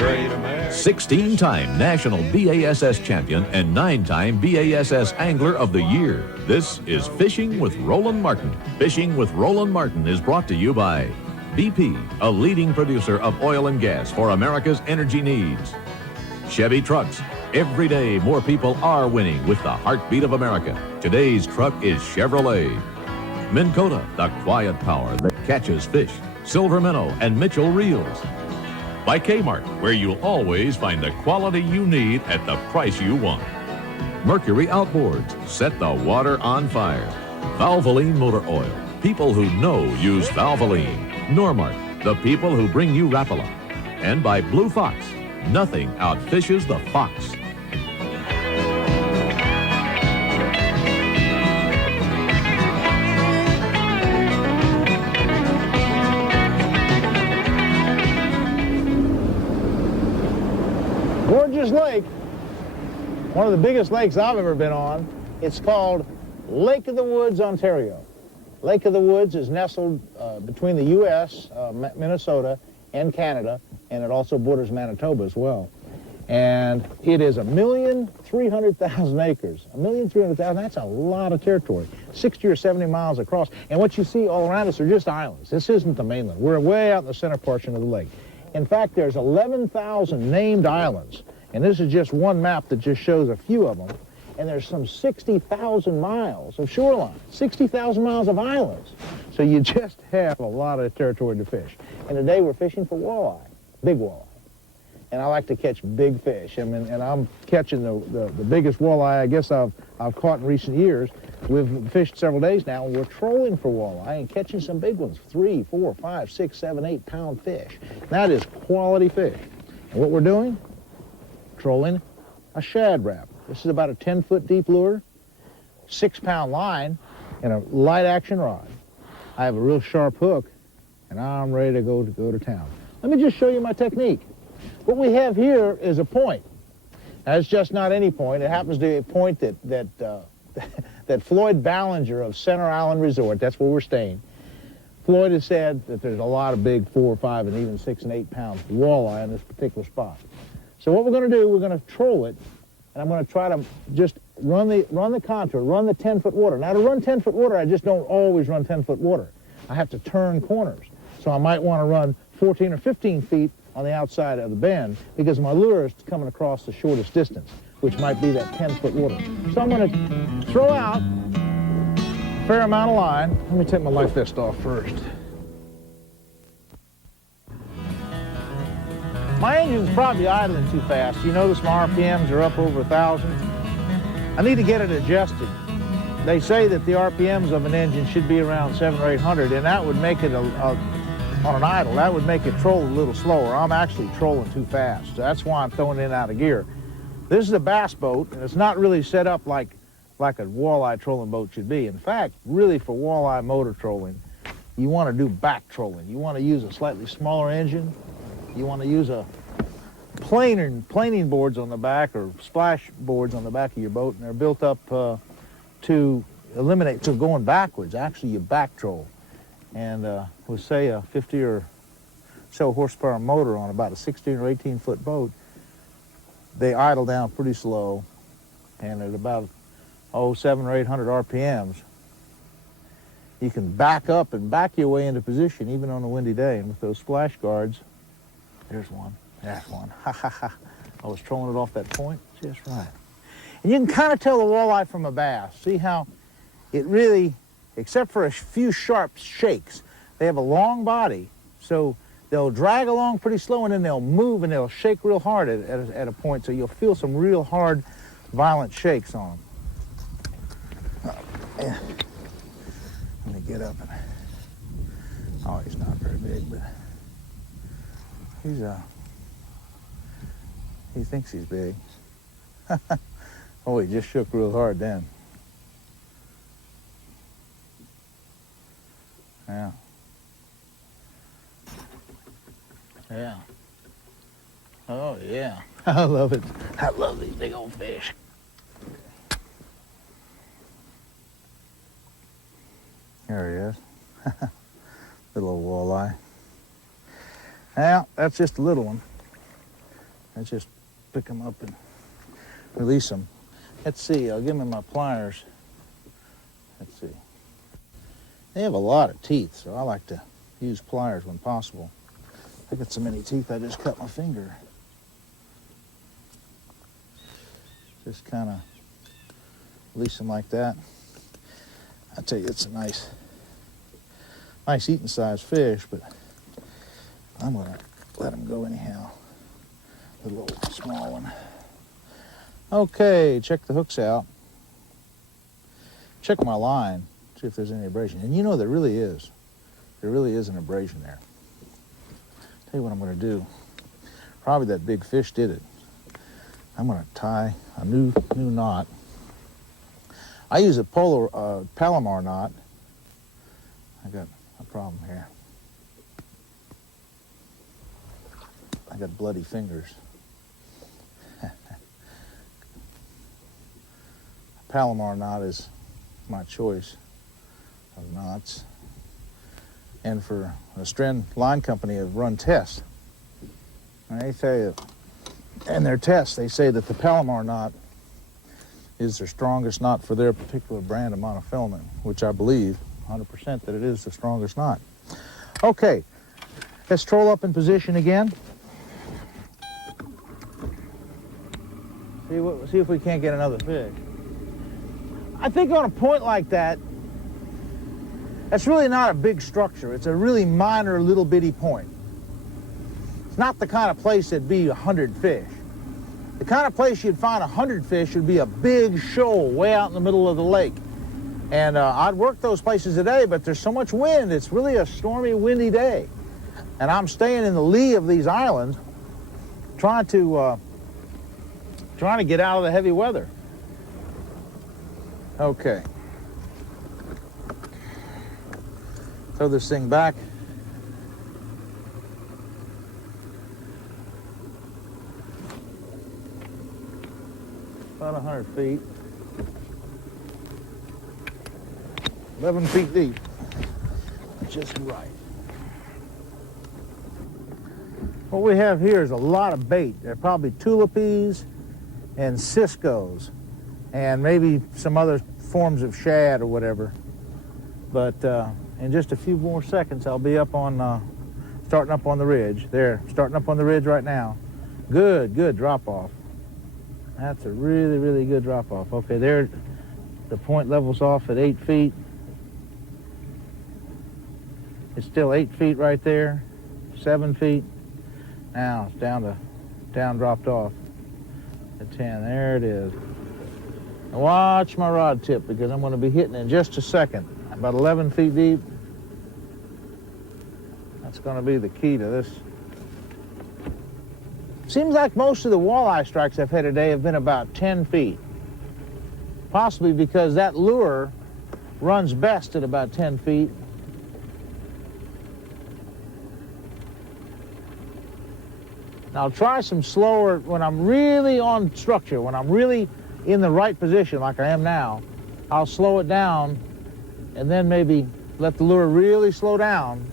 great America. 16-time National BASS Champion and 9-time BASS Angler of the Year. This is Fishing with Roland Martin. Fishing with Roland Martin is brought to you by BP, a leading producer of oil and gas for America's energy needs. Chevy Trucks. Every day, more people are winning with the heartbeat of America. Today's truck is Chevrolet. Minn Kota, the quiet power that catches fish. Silver Minnow and Mitchell Reels. By Kmart, where you'll always find the quality you need at the price you want. Mercury Outboards, set the water on fire. Valvoline Motor Oil, people who know use Valvoline. Normark, the people who bring you Rapala. And by Blue Fox, nothing outfishes the fox. Gorgeous lake, one of the biggest lakes I've ever been on. It's called Lake of the Woods, Ontario. Lake of the Woods is nestled between the U.S., Minnesota, and Canada, and it also borders Manitoba as well. And it is 1,300,000 acres. 1,300,000, that's a lot of territory. 60 or 70 miles across. And what you see all around us are just islands. This isn't the mainland. We're way out in the center portion of the lake. In fact, there's 11,000 named islands, and this is just one map that just shows a few of them, and there's some 60,000 miles of shoreline, 60,000 miles of islands. So you just have a lot of territory to fish. And today we're fishing for walleye, big walleye. And I like to catch big fish. I mean, and I'm catching the biggest walleye I guess I've caught in recent years. We've fished several days now, and we're trolling for walleye and catching some big ones, 3, 4, 5, 6, 7, 8 pound fish. That is quality fish. And what we're doing? Trolling a shad wrap. This is about a 10-foot deep lure, 6-pound line, and a light action rod. I have a real sharp hook, and I'm ready to go to town. Let me just show you my technique. What we have here is a point. Now, it's just not any point. It happens to be a point that Floyd Ballinger of Center Island Resort, that's where we're staying, Floyd has said that there's a lot of big 4, 5, and even 6 and 8 pound walleye in this particular spot. So what we're going to do, we're going to troll it, and I'm going to try to just run the contour, run the 10-foot water. Now, to run 10-foot water, I just don't always run 10-foot water. I have to turn corners. So I might want to run 14 or 15 feet on the outside of the bend because my lure is coming across the shortest distance, which might be that 10-foot water. So I'm going to throw out a fair amount of line. Let me take my life vest off first. My engine's probably idling too fast. You notice my RPMs are up over 1,000. I need to get it adjusted. They say that the RPMs of an engine should be around 700 or 800, and that would make it on an idle, that would make it troll a little slower. I'm actually trolling too fast. So that's why I'm throwing it in out of gear. This is a bass boat, and it's not really set up like a walleye trolling boat should be. In fact, really for walleye motor trolling, you want to do back trolling. You want to use a slightly smaller engine. You want to use a planing boards on the back or splash boards on the back of your boat, and they're built up to eliminate, so going backwards, actually you back troll. And with, say, a 50 or so horsepower motor on about a 16 or 18 foot boat, they idle down pretty slow, and at about 700 or 800 RPMs, you can back up and back your way into position even on a windy day. And with those splash guards, there's one, that's one, ha ha ha. I was trolling it off that point just right. And you can kind of tell the walleye from a bass. See how it really, except for a few sharp shakes, they have a long body, so they'll drag along pretty slow, and then they'll move and they'll shake real hard at a point, so you'll feel some real hard, violent shakes on them. Yeah. Let me get up. Oh, he's not very big, but he thinks he's big. Oh, he just shook real hard then. Yeah. Yeah. Oh, yeah. I love it. I love these big old fish. There he is. Little old walleye. Now, that's just a little one. I just pick them up and release them. Let's see, I'll give them my pliers. Let's see. They have a lot of teeth, so I like to use pliers when possible. I got so many teeth I just cut my finger. Just kind of release them like that. I tell you, it's a nice eating size fish, but I'm gonna let him go anyhow. The little small one. Okay, check the hooks out. Check my line, see if there's any abrasion. And you know there really is. There really is an abrasion there. Tell you what I'm gonna do. Probably that big fish did it. I'm gonna tie a new knot. I use a Palomar knot. I got a problem here. I got bloody fingers. Palomar knot is my choice of knots. And for a Stren line company have run tests. And they tell you, in their tests, they say that the Palomar knot is their strongest knot for their particular brand of monofilament, which I believe 100% that it is the strongest knot. Okay, let's troll up in position again. See if we can't get another fish. I think on a point like that, that's really not a big structure. It's a really minor little bitty point. It's not the kind of place that'd be 100 fish. The kind of place you'd find 100 fish would be a big shoal way out in the middle of the lake. And I'd work those places today, but there's so much wind, it's really a stormy, windy day. And I'm staying in the lee of these islands, trying to get out of the heavy weather. Okay. Throw this thing back. About 100 feet. 11 feet deep. Just right. What we have here is a lot of bait. There are probably tulipies and ciscos and maybe some other forms of shad or whatever. But in just a few more seconds, I'll be up on, starting up on the ridge. There, starting up on the ridge right now. Good drop off. That's a really, really good drop off. Okay, there, the point levels off at 8 feet. It's still 8 feet right there, 7 feet. Now it's down dropped off at 10. There it is. Now watch my rod tip because I'm going to be hitting in just a second. About 11 feet deep. That's going to be the key to this. Seems like most of the walleye strikes I've had today have been about 10 feet. Possibly because that lure runs best at about 10 feet. Now I'll try some slower when I'm really on structure, when I'm really in the right position like I am now. I'll slow it down and then maybe let the lure really slow down.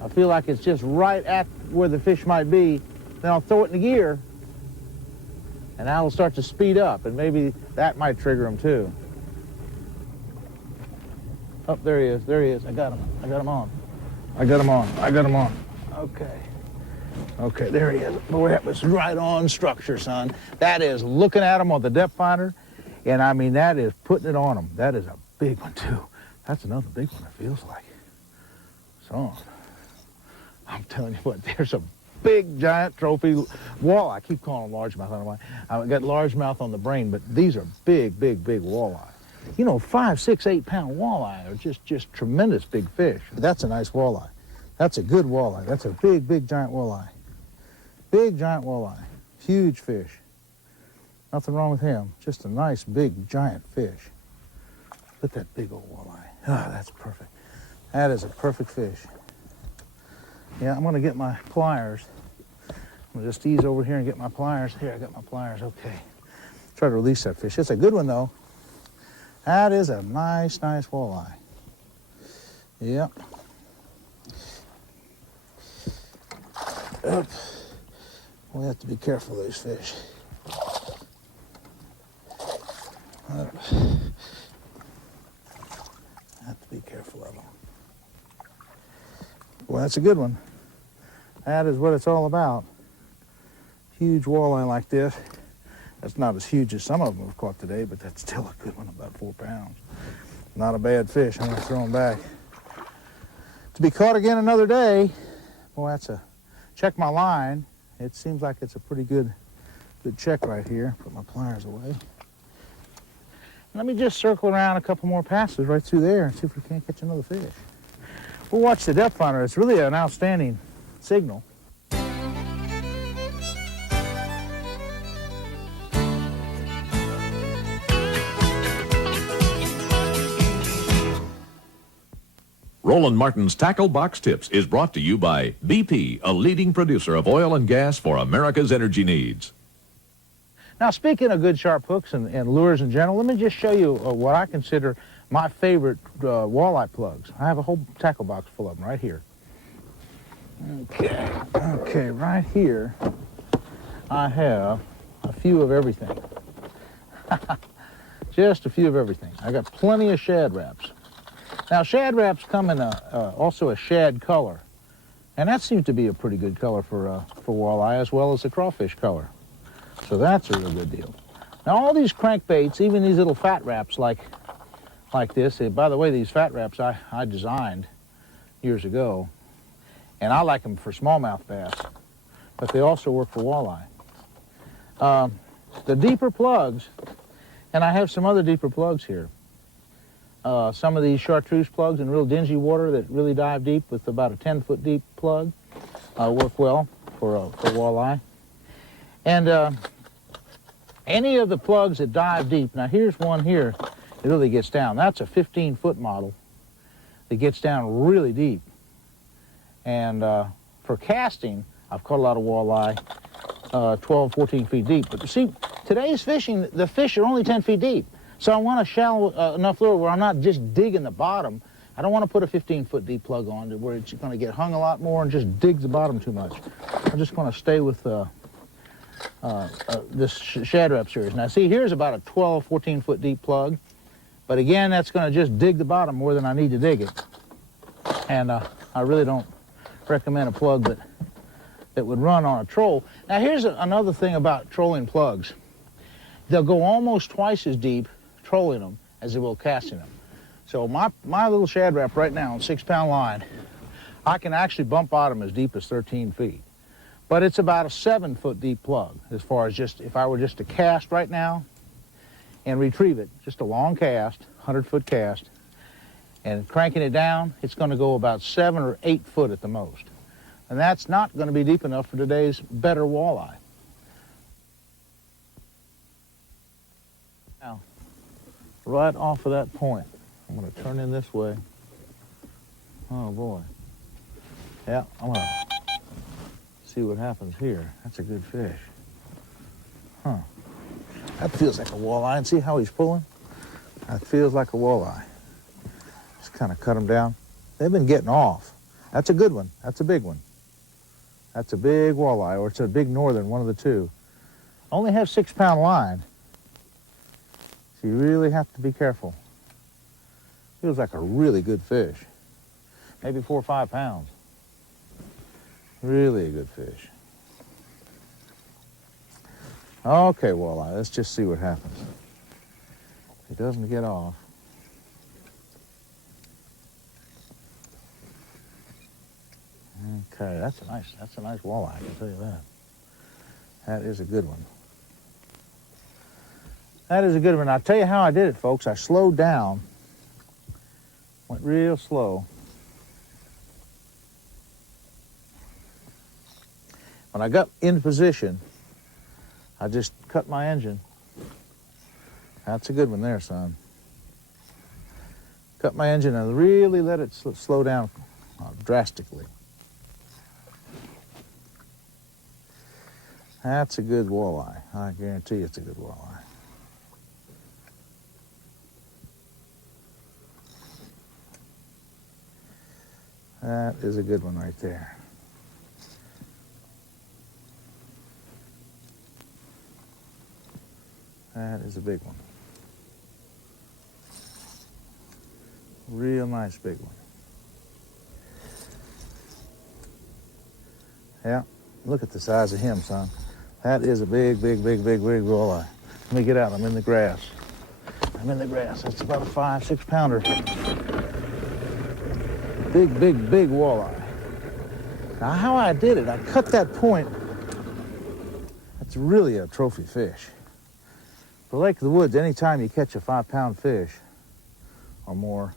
I feel like it's just right at where the fish might be. Then I'll throw it in the gear and now it'll start to speed up and maybe that might trigger him too. Oh, there he is, there he is. I got him on. Okay, there he is. Boy, that was right on structure, son. That is looking at him on the depth finder, and I mean, that is putting it on him. That is a big one, too. That's another big one, it feels like. So, I'm telling you what, there's a big, giant trophy walleye. I keep calling them largemouth. I don't know why. I've got largemouth on the brain, but these are big walleye. You know, 5, 6, 8 pound walleye are just tremendous big fish. That's a nice walleye. That's a good walleye. That's a big, giant walleye. Big, giant walleye. Huge fish. Nothing wrong with him. Just a nice, big, giant fish. Look at that big old walleye. Ah, that's perfect. That is a perfect fish. Yeah, I'm going to get my pliers. I'm going to just ease over here and get my pliers. Here, I got my pliers. Okay. Try to release that fish. It's a good one, though. That is a nice walleye. Yep. Up. We have to be careful of these fish. Have to be careful of them. Well, that's a good one. That is what it's all about. Huge walleye like this. That's not as huge as some of them we've caught today, but that's still a good one, about 4 pounds. Not a bad fish. I'm going to throw him back. To be caught again another day. Boy, that's a... Check my line. It seems like it's a pretty good check right here. Put my pliers away. Let me just circle around a couple more passes right through there and see if we can't catch another fish. We'll watch the depth finder. It's really an outstanding signal. Roland Martin's Tackle Box Tips is brought to you by BP, a leading producer of oil and gas for America's energy needs. Now, speaking of good sharp hooks and lures in general, let me just show you what I consider my favorite walleye plugs. I have a whole tackle box full of them right here. Okay, right here I have a few of everything. Just a few of everything. I got plenty of shad wraps. Now, shad wraps come in also a shad color, and that seems to be a pretty good color for walleye, as well as the crawfish color. So that's a real good deal. Now, all these crankbaits, even these little fat wraps like this, by the way, these fat wraps I designed years ago, and I like them for smallmouth bass, but they also work for walleye. The deeper plugs, and I have some other deeper plugs here. Some of these chartreuse plugs in real dingy water that really dive deep with about a 10-foot deep plug work well for walleye. And any of the plugs that dive deep, now here's one here that really gets down. That's a 15-foot model that gets down really deep. And for casting, I've caught a lot of walleye 12, 14 feet deep. But you see, today's fishing, the fish are only 10 feet deep. So I want a shallow enough lure where I'm not just digging the bottom. I don't want to put a 15-foot deep plug on to where it's going to get hung a lot more and just dig the bottom too much. I'm just going to stay with this Shad Wrap series. Now see, here's about a 12, 14-foot deep plug. But again, that's going to just dig the bottom more than I need to dig it. And I really don't recommend a plug that would run on a troll. Now here's another thing about trolling plugs. They'll go almost twice as deep trolling them as they will casting them. So my little Shad Wrap right now on 6-pound line, I can actually bump bottom as deep as 13 feet. But it's about a 7-foot deep plug as far as just, if I were just to cast right now and retrieve it, just a long cast, 100-foot cast, and cranking it down, it's going to go about 7 or 8 foot at the most. And that's not going to be deep enough for today's better walleye. Now, right off of that point, I'm going to turn in this way. Oh boy. Yeah, I'm going to see what happens here. That's a good fish. Huh. That feels like a walleye. And see how he's pulling? That feels like a walleye. Just kind of cut them down. They've been getting off. That's a good one. That's a big one. That's a big walleye, or it's a big northern, one of the two. Only have 6-pound line. So you really have to be careful. Feels like a really good fish. Maybe 4 or 5 pounds. Really a good fish. Okay, walleye, let's just see what happens. If he doesn't get off. Okay, that's a nice walleye, I can tell you that. That is a good one. That is a good one. I'll tell you how I did it, folks. I slowed down, went real slow. When I got in position, I just cut my engine. That's a good one there, son. Cut my engine and really let it slow down drastically. That's a good walleye. I guarantee it's a good walleye. That is a good one right there. That is a big one. Real nice big one. Yeah, look at the size of him, son. That is a big walleye. Let me get out. I'm in the grass. I'm in the grass. That's about a 5-6 pounder. Big walleye. Now, how I did it, I cut that point. That's really a trophy fish. For Lake of the Woods, anytime you catch a 5-pound fish or more,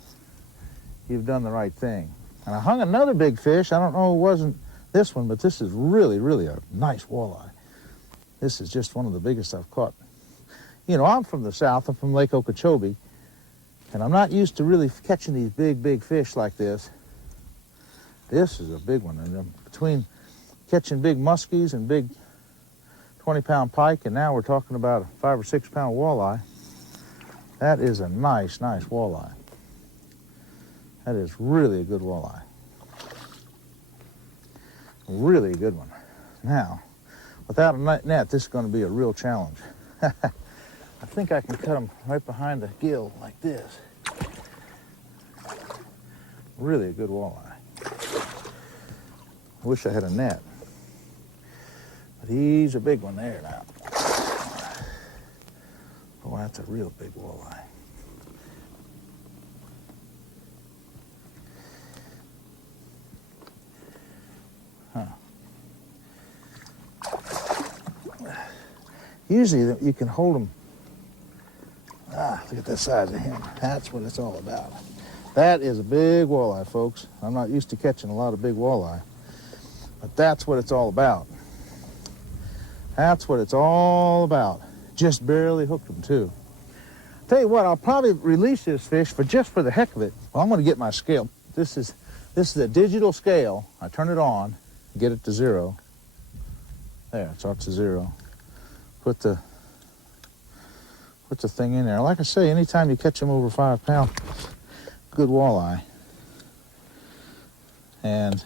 you've done the right thing. And I hung another big fish. I don't know, it wasn't this one, but this is really a nice walleye. This is just one of the biggest I've caught. You know, I'm from the south. I'm from Lake Okeechobee, and I'm not used to really catching these big fish like this. This is a big one. And between catching big muskies and big 20-pound pike, and now we're talking about a 5 or 6 pound walleye. That is a nice walleye. That is really a good walleye. Really a good one. Now, without a net, this is going to be a real challenge. I think I can cut them right behind the gill like this. Really a good walleye. I wish I had a net. But he's a big one there now. Oh, that's a real big walleye. Huh. Usually you can hold them. Look at the size of him. That's what it's all about. That is a big walleye, folks. I'm not used to catching a lot of big walleye, but that's what it's all about. That's what it's all about. Just barely hooked him, too. Tell you what, I'll probably release this fish just for the heck of it. Well, I'm going to get my scale. This is a digital scale. I turn it on, get it to 0. There, it's up to 0. Put the thing in there. Like I say, anytime you catch them over 5 pounds, good walleye. And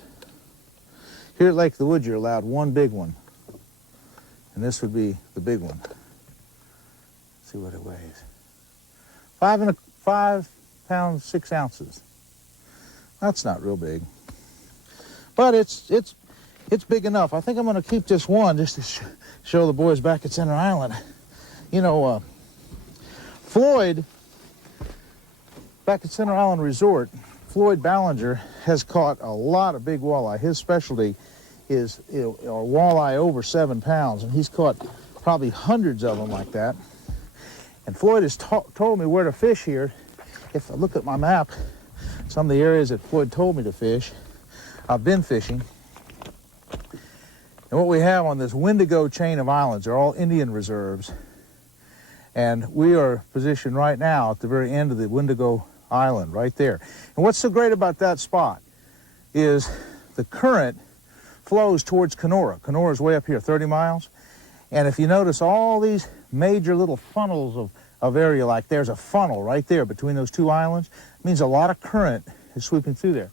here at Lake of the Woods, you're allowed one big one. And this would be the big one. Let's see what it weighs. 5 pounds, 6 ounces. That's not real big. But it's big enough. I think I'm going to keep this one just to show the boys back at Center Island. You know, Floyd, back at Center Island Resort, Floyd Ballinger has caught a lot of big walleye. His specialty is walleye over 7 pounds, and he's caught probably hundreds of them like that. And Floyd has told me where to fish here. If I look at my map, some of the areas that Floyd told me to fish, I've been fishing. And what we have on this Wendigo chain of islands are all Indian reserves. And we are positioned right now at the very end of the Wendigo Island, right there. And what's so great about that spot is the current flows towards Kenora. Kenora is way up here, 30 miles. And if you notice all these major little funnels of area, like there's a funnel right there between those two islands, it means a lot of current is sweeping through there.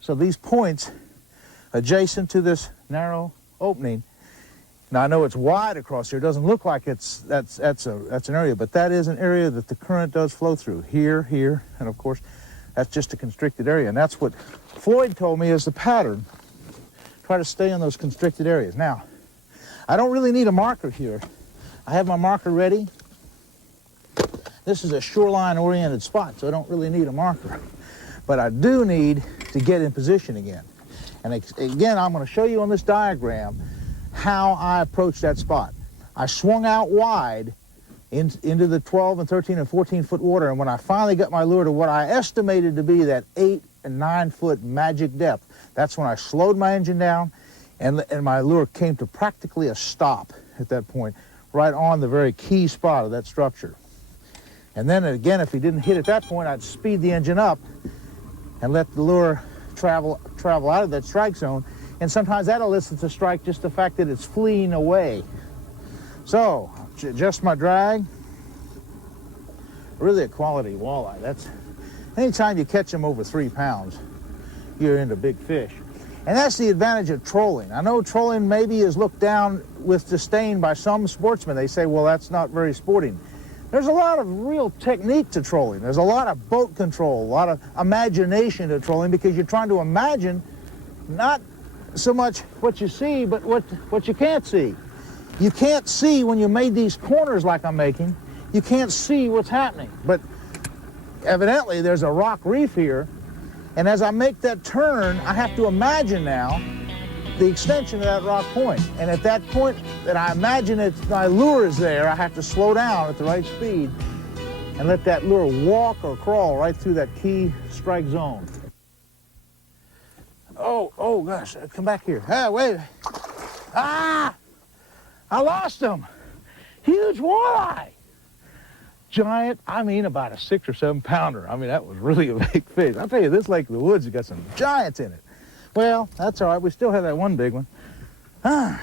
So these points adjacent to this narrow opening, now I know it's wide across here, it doesn't look like that's an area, but that is an area that the current does flow through. Here, and of course, that's just a constricted area. And that's what Floyd told me is the pattern. Try to stay in those constricted areas. Now, I don't really need a marker here. I have my marker ready. This is a shoreline-oriented spot, so I don't really need a marker. But I do need to get in position again. And again, I'm going to show you on this diagram how I approached that spot. I swung out wide into the 12 and 13 and 14 foot water, and when I finally got my lure to what I estimated to be that 8 and 9 foot magic depth, that's when I slowed my engine down, and my lure came to practically a stop at that point, right on the very key spot of that structure. And then again, if he didn't hit at that point, I'd speed the engine up and let the lure travel out of that strike zone. And sometimes that elicits a strike, just the fact that it's fleeing away. So, adjust my drag. Really a quality walleye. That's, anytime you catch them over 3 pounds, you're into big fish. And that's the advantage of trolling. I know trolling maybe is looked down with disdain by some sportsmen. They say, well, that's not very sporting. There's a lot of real technique to trolling. There's a lot of boat control, a lot of imagination to trolling, because you're trying to imagine not so much what you see, but what you can't see. You can't see when you made these corners like I'm making. You can't see what's happening. But evidently there's a rock reef here, and as I make that turn, I have to imagine now the extension of that rock point. And at that point that I imagine my lure is there, I have to slow down at the right speed and let that lure walk or crawl right through that key strike zone. Oh gosh, come back here. Ah, wait. Ah! I lost him. Huge walleye. Giant, I mean about a 6 or 7 pounder. I mean, that was really a big fish. I'll tell you, this Lake of the Woods has got some giants in it. Well, that's all right. We still have that one big one. Well,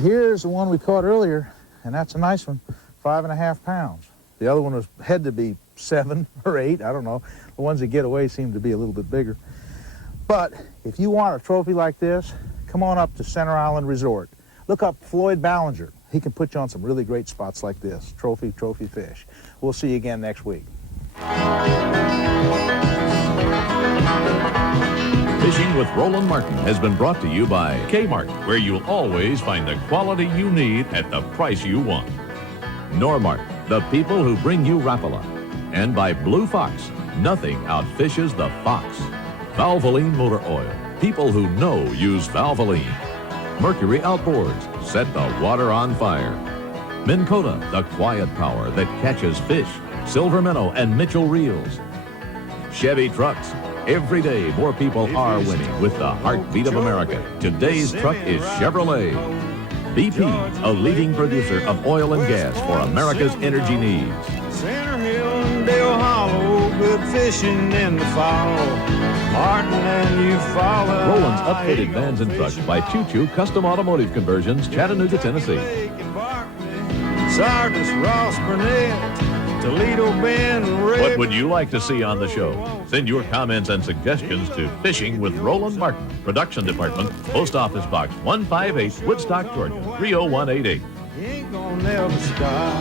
here's the one we caught earlier, and that's a nice one, 5.5 pounds. The other one had to be 7 or 8, I don't know. The ones that get away seem to be a little bit bigger. But if you want a trophy like this, come on up to Center Island Resort. Look up Floyd Ballinger. He can put you on some really great spots like this. Trophy fish. We'll see you again next week. Fishing with Roland Martin has been brought to you by Kmart, where you'll always find the quality you need at the price you want. Normark, the people who bring you Rapala. And by Blue Fox, nothing outfishes the fox. Valvoline Motor Oil, people who know use Valvoline. Mercury Outboards, set the water on fire. Minn Kota, the quiet power that catches fish. Silver Minnow and Mitchell Reels. Chevy Trucks. Every day, more people are winning with the heartbeat of America. Today's truck is Chevrolet. BP, a leading producer of oil and gas for America's energy needs. Center Hill and Dale Hollow, good fishing in the fall. Martin and you follow. Roland's updated vans and trucks by Choo Choo Custom Automotive Conversions, Chattanooga, Tennessee. Sardis, Ross, Burnett, Toledo, Bend, Red. What would you like to see on the show? Send your comments and suggestions to Fishing with Roland Martin, Production Department, Post Office Box 158, Woodstock, Georgia, 30188. He ain't gonna never stop.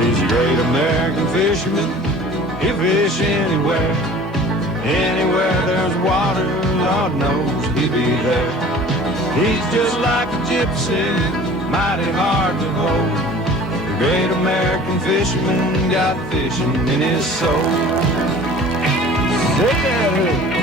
He's a great American fisherman. He fish anywhere. Anywhere there's water, Lord knows he'll be there. He's just like a gypsy, mighty hard to hold. The great American fisherman got fishing in his soul. Sit there.